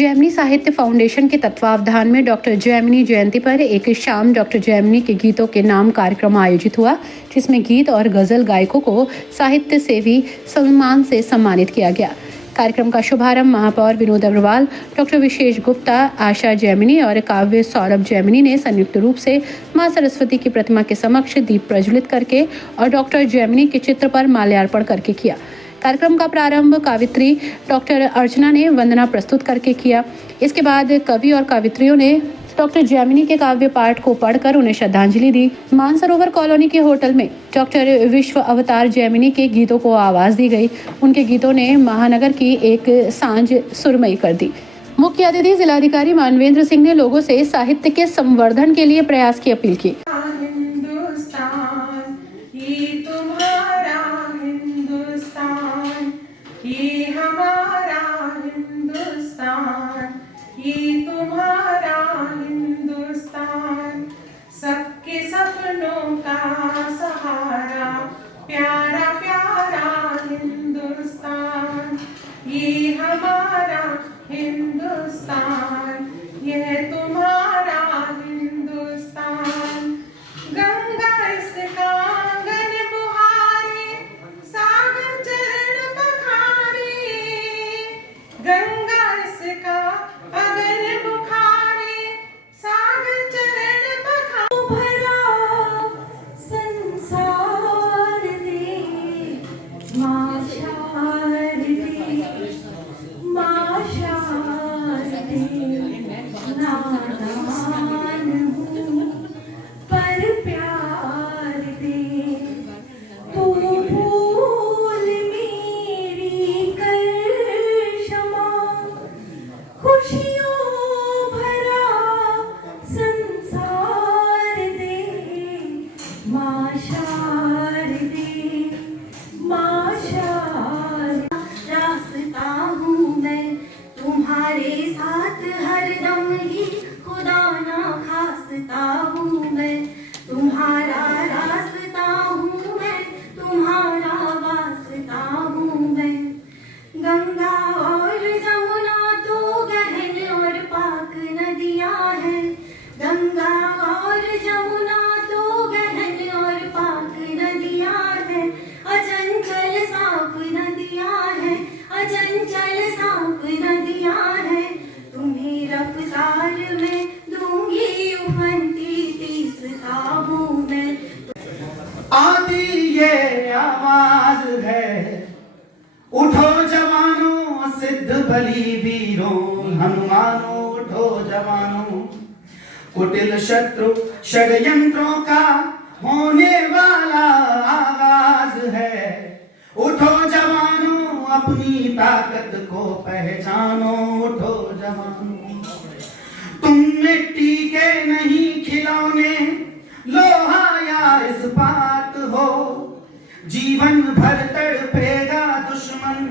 जैमिनी साहित्य फाउंडेशन के तत्वावधान में डॉक्टर जैमिनी जयंती पर एक शाम डॉक्टर जैमिनी के गीतों के नाम कार्यक्रम आयोजित हुआ, जिसमें गीत और गजल गायकों को साहित्य सेवी सम्मान से सम्मानित किया गया। कार्यक्रम का शुभारंभ महापौर विनोद अग्रवाल, डॉक्टर विशेष गुप्ता, आशा जैमिनी और काव्य सौरभ जैमिनी ने संयुक्त रूप से मां सरस्वती की प्रतिमा के समक्ष दीप प्रज्वलित करके और डॉक्टर जैमिनी के चित्र पर माल्यार्पण करके किया। कार्यक्रम का प्रारंभ कावित्री डॉक्टर अर्चना ने वंदना प्रस्तुत करके किया। इसके बाद कवि और कावित्रियों ने डॉक्टर जैमिनी के काव्य पाठ को पढ़कर उन्हें श्रद्धांजलि दी। मानसरोवर कॉलोनी के होटल में डॉक्टर विश्व अवतार जैमिनी के गीतों को आवाज दी गई। उनके गीतों ने महानगर की एक सांझ सुरमई कर दी। मुख्य अतिथि जिलाधिकारी मानवेंद्र सिंह ने लोगों से साहित्य के संवर्धन के लिए प्रयास की अपील की। ये तुम्हारा हिंदुस्तान, सबके सपनों का सहारा, प्यारा प्यारा हिंदुस्तान, ये हमारा हिंदुस्तान, यह तुम्हारा हिंदुस्तान। गंगा इसका आंगन बुहारे, सागर चरण पखारे, गंगा इसका अगन बुखारे, सागर चरण पखारे, भरा संसार दे, मां शारदे, मां शारदे, नादान हूँ पर प्यार दे, तू भूल मेरी कर क्षमा, खुशियों भरा संसार दे, मां शारदे, मां शारदे। रास्ता हूँ मैं तुम्हारे साथ हरदम ही, खुदा ना खास्ता हूँ मैं तुम्हारा रास्ता हूँ मैं, तुम्हारा वास्ता हूँ मैं। गंगा और जमुना तो गहन और पाक नदियाँ हैं, गंगा और जमुना तो गहन और पाक नदियाँ हैं, अचंचल साफ नदियाँ हैं, अचंचल साफ नदियाँ हैं। तुम्हें रफ्तार में दूंगी उफनती तीसता हूँ मैं। आती ये आवाज है, उठो जवानों, सिद्ध बली वीरों, हनुमानों उठो जवानों। कुटिल शत्रु षड्यंत्रों का होने वाला आगाज है, उठो जवानों, अपनी ताकत को पहचानो, उठो जवानों। तुम मिट्टी के नहीं खिलौने, लोहा या इस्पात हो, जीवन भर तड़पेगा दुश्मन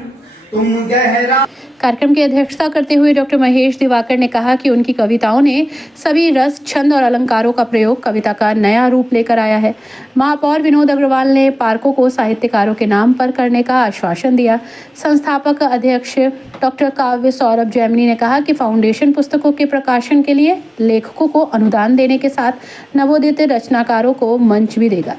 तुम गहरा। कार्यक्रम की अध्यक्षता करते हुए डॉक्टर महेश दिवाकर ने कहा कि उनकी कविताओं ने सभी रस, छंद और अलंकारों का प्रयोग कविता का नया रूप लेकर आया है। महापौर विनोद अग्रवाल ने पार्कों को साहित्यकारों के नाम पर करने का आश्वासन दिया। संस्थापक अध्यक्ष डॉक्टर काव्य सौरभ जैमिनी ने कहा कि फाउंडेशन पुस्तकों के प्रकाशन के लिए लेखकों को अनुदान देने के साथ नवोदित रचनाकारों को मंच भी देगा।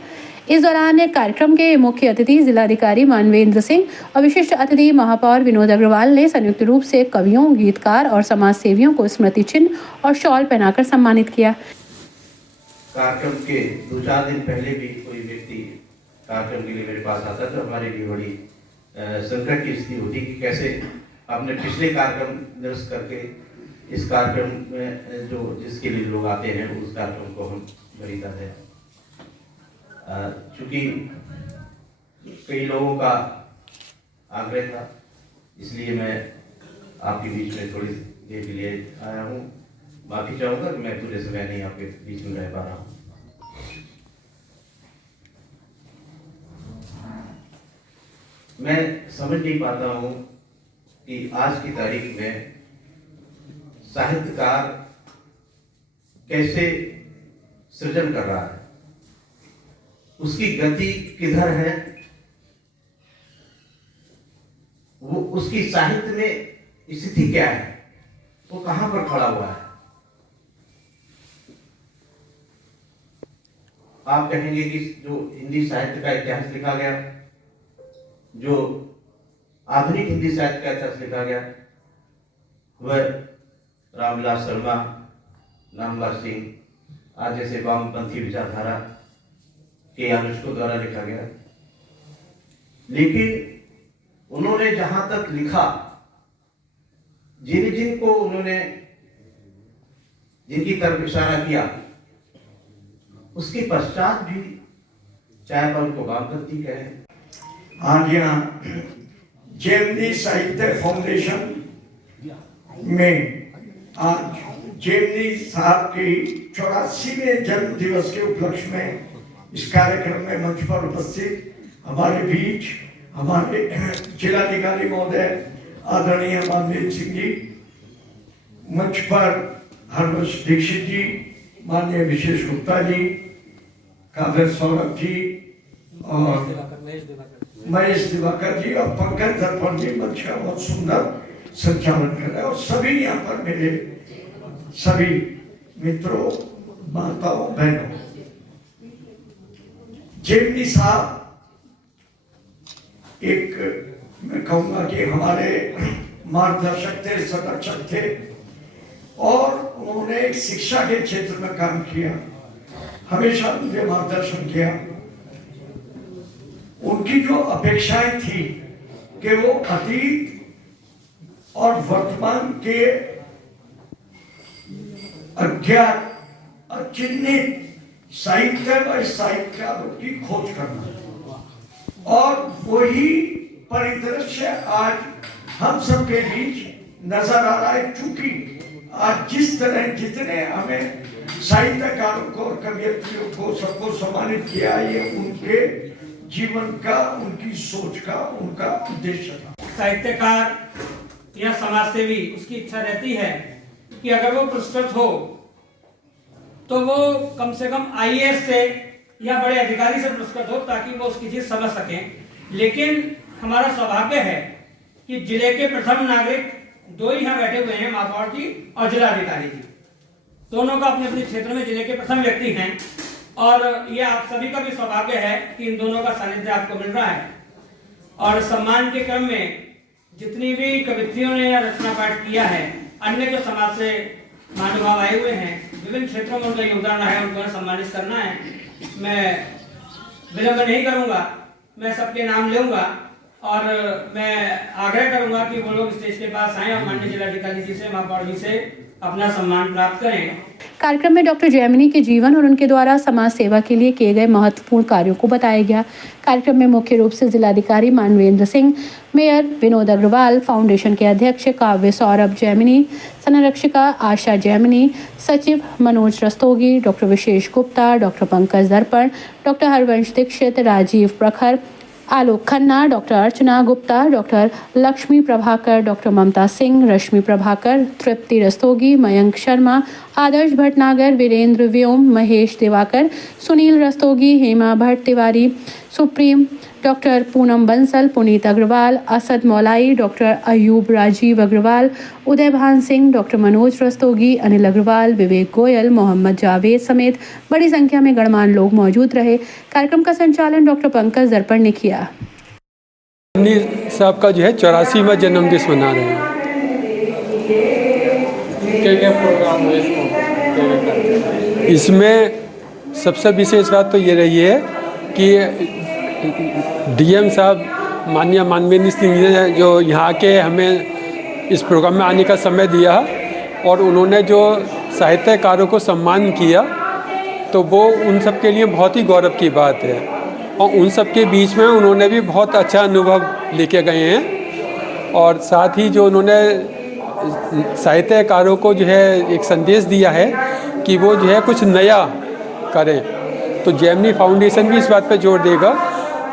इस दौरान कार्यक्रम के मुख्य अतिथि जिलाधिकारी मानवेंद्र सिंह और विशिष्ट अतिथि महापौर विनोद अग्रवाल ने संयुक्त रूप से कवियों, गीतकार और समाज सेवियों को स्मृति चिन्ह और शॉल पहनाकर सम्मानित किया। कार्यक्रम के 2-4 दिन पहले भी कोई व्यक्ति कार्यक्रम के लिए मेरे पास आता था, हमारे लिए बड़ी संकट की स्थिति होती कि कैसे आपने पिछले कार्यक्रम निरस्त करके इस कार्यक्रम में जो जिसके लिए लोग आते हैं उस कार्यक्रम को हम खरीदा है। चूंकि कई लोगों का आग्रह था, इसलिए मैं आपके बीच में थोड़ी देर के लिए आया हूँ। माफी चाहूँगा कि मैं पूरे समय नहीं आपके बीच में रह पा रहा हूँ। मैं समझ नहीं पाता हूँ कि आज की तारीख में साहित्यकार कैसे सृजन कर रहा है, उसकी गति किधर है, वो उसकी साहित्य में स्थिति क्या है। वो कहां पर खड़ा हुआ है? आप कहेंगे कि जो हिंदी साहित्य का इतिहास लिखा गया, जो आधुनिक हिंदी साहित्य का इतिहास लिखा गया, वह रामविलास शर्मा, नामवर सिंह आज जैसे वामपंथी विचारधारा के आलोचकों द्वारा लिखा गया। लेकिन उन्होंने जहां तक लिखा, जिनको उन्होंने जिनकी तरफ इशारा किया, उसके पश्चात भी चाहे वह उनको वामपंथी कहें। आज यहाँ जेमनी साहित्य फाउंडेशन में आज जेमनी साहब की 84वें जन्म दिवस के उपलक्ष्य में इस कार्यक्रम में मंच पर उपस्थित हमारे बीच हमारे जिलाधिकारी महोदय आदरणीय मनवीर सिंह जी, मंच पर हरवंश दीक्षित जी, माननीय विशेष गुप्ता जी, काव्य सौरभ जी और महेश दिवाकर जी और पंकज दर्पण जी मंच का बहुत सुंदर संचालन कर रहे हैं। और सभी यहाँ पर मेरे सभी मित्रों, माताओं, बहनों, जेमनी साहब एक, मैं कहूँगा कि हमारे मार्गदर्शक थे, संरक्षक थे और उन्होंने एक शिक्षा के क्षेत्र में काम किया, हमेशा मुझे मार्गदर्शन किया। उनकी जो अपेक्षाएं थी कि वो अतीत और वर्तमान के अज्ञात, अचिन्हित साहित्य व साहित्यकारों की खोज करना, और वही परिदृश्य आज हम सबके बीच नजर आ रहा है। चूंकि आज जिस तरह जितने हमें साहित्यकारों को और कवियत्रियों को सबको सम्मानित किया, ये उनके जीवन का, उनकी सोच का, उनका उद्देश्य था। साहित्यकार या समाजसेवी, उसकी इच्छा रहती है कि अगर वो पुरस्कृत हो तो वो कम से कम IAS से या बड़े अधिकारी से पुरस्कृत हो, ताकि वो उसकी चीज समझ सकें। लेकिन हमारा सौभाग्य है कि जिले के प्रथम नागरिक दो ही यहाँ बैठे हुए हैं, माधौर जी और जिलाधिकारी जी, दोनों का अपने अपने क्षेत्र में जिले के प्रथम व्यक्ति हैं। और ये आप सभी का भी सौभाग्य है कि इन दोनों का सानिध्य आपको मिल रहा है। और सम्मान के क्रम में जितनी भी कवित्रियों ने रचना पाठ किया है, अन्य जो समाज से महानुभाव आए हुए हैं, विभिन्न क्षेत्रों में उनका योगदान है, उनको सम्मानित करना है। मैं विलंब नहीं करूंगा, मैं सबके नाम लूंगा और मैं आग्रह करूंगा कि वो लोग स्टेज के पास आएं और माननीय जिलाधिकारी जी से, महापौर जी से अपना सम्मान प्राप्त करें। कार्यक्रम में डॉक्टर जैमिनी के जीवन और उनके द्वारा समाज सेवा के लिए किए गए महत्वपूर्ण कार्यों को बताया गया। कार्यक्रम में मुख्य रूप से जिलाधिकारी मानवेंद्र सिंह, मेयर विनोद अग्रवाल, फाउंडेशन के अध्यक्ष काव्य सौरभ जैमिनी, संरक्षिका आशा जैमिनी, सचिव Manoj Rastogi, doctor Vishesh Gupta, doctor Pankaj Darpan, doctor Harvansh Dixit, Rajeev Prakhar, Alok Khanna, doctor Archana Gupta, doctor Laxmi Prabhakar, doctor Mamta Singh, Rashmi Prabhakar, Tripti Rastogi, Mayank Sharma, Adarsh Bhatnagar, Virendra Vyom, Mahesh Diwakar, Sunil Rastogi, Hema Bhatt Tiwari, supreme, doctor Poonam Bansal, Puneet Agarwal, Asad Maulai, doctor Ayub Rajiv Agarwal, उदय भान सिंह, डॉक्टर मनोज रस्तोगी, अनिल अग्रवाल, विवेक गोयल, मोहम्मद जावेद समेत बड़ी संख्या में गणमान्य लोग मौजूद रहे। कार्यक्रम का संचालन डॉक्टर पंकज दर्पण ने किया। साहब का जो है 84वां जन्मदिवस मना रहे हैं। क्या प्रोग्राम है इसमें सबसे विशेष बात तो ये रही है कि DM साहब माननीय मानवेंद्र सिंह जी ने जो यहाँ के हमें इस प्रोग्राम में आने का समय दिया और उन्होंने जो साहित्यकारों को सम्मान किया, तो वो उन सब के लिए बहुत ही गौरव की बात है। और उन सब के बीच में उन्होंने भी बहुत अच्छा अनुभव लेके गए हैं और साथ ही जो उन्होंने साहित्यकारों को जो है एक संदेश दिया है कि वो जो है कुछ नया करें। तो जैमिनी फाउंडेशन भी इस बात पर जोर देगा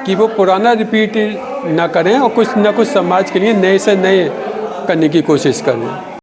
कि वो पुराना रिपीट ना करें और कुछ ना कुछ समाज के लिए नए से नए करने की कोशिश करें।